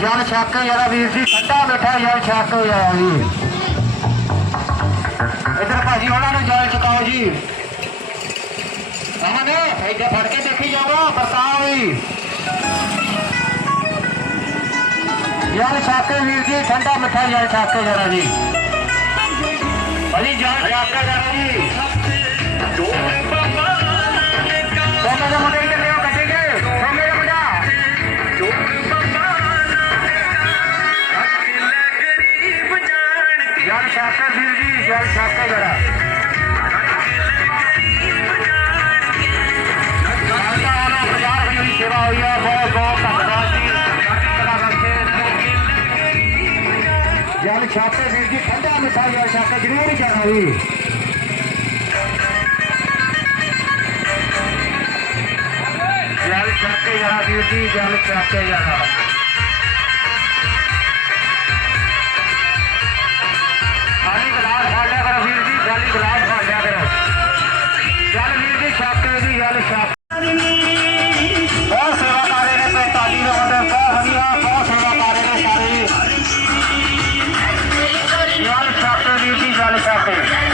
ਜਲ ਛੱਕ ਕੇ ਵੀਰ ਜੀ, ਠੰਡਾ ਮਿੱਠਾ ਜਲ ਛੱਕ ਕੇ ਜਰਾ ਇਧਰ ਭਾਜੀ, ਉਹਨਾਂ ਨੂੰ ਜਲ ਚਕਾਓ ਜੀ। ਅਮਨ ਇੱਥੇ ਫੜ ਕੇ ਦੇਖੀ ਜਾਵਾ ਬਰਸਾਓ ਵੀ ਜਲ ਛੱਕ ਕੇ ਵੀਰ ਜੀ, ਠੰਡਾ ਮਿੱਠਾ ਜਲ ਛੱਕ ਕੇ ਜਰਾ ਜੀ। ਭਾਜੀ, ਜਲ ਛੱਕ ਕੇ ਜਰਾ ਜੀ ਸੋਮੇ ಶಾಸ್ತ್ರ ಜೀರ್ಗಿ वीर जी ठंडा मिठाई यहाँ। खाली ज़रूर फाड़ करो जी, जल गिलास फाड़ करो। वीर जी छापते जी, जाल छाप ਵੀਰ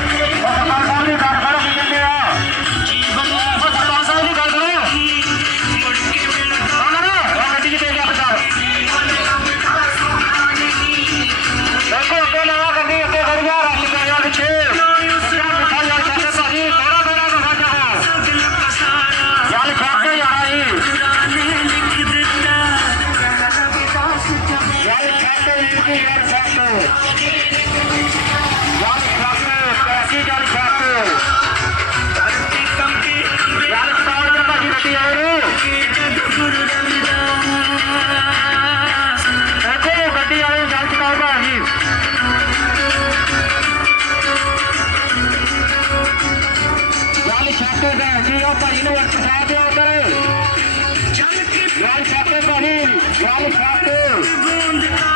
ਲਾਲ ਛਾਪੇ ਦਾ ਜੀ ਉਹ ਭਾਈ ਨੂੰ ਇੱਕ ਪਾ ਦਿਓ ਉਧਰ। ਚੱਲ ਕੇ ਲਾਲ ਛਾਪੇ ਭਾਈ ਲਾਲ ਛਾਪੇ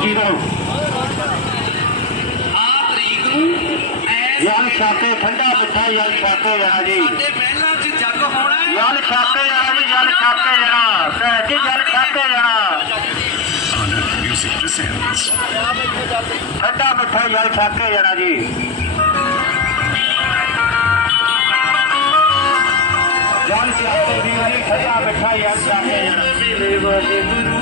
ਗਲਾਸ ਫੜੇ ਭੈਣ ਜੀ ਨੂੰ ਜਲ ਛੱਕ ਕੇ ਠੰਡਾ ਮਿੱਠਾ ਜਲ ਛੱਕ ਕੇ ਜਾਣਾ ਜੀ ਜਲ ਛੱਕ ਕੇ ਜਾਣਾ ਜੀ ਜਲ ਛੱਕ ਕੇ ਜਾਣਾ ਭੈਣ ਜੀ ਜਲ ਛੱਕ ਕੇ ਜਾਣਾ Music presents. ਠੰਡਾ ਮਿੱਠਾ ਜਲ ਛੱਕ ਕੇ ਜਾਣਾ ਜੀ ਜਲ ਛੱਕ ਕੇ ਵੀਰ ਜੀ ਠੰਡਾ ਮਿੱਠਾ ਜਲ ਛੱਕ ਕੇ ਜਾਣਾ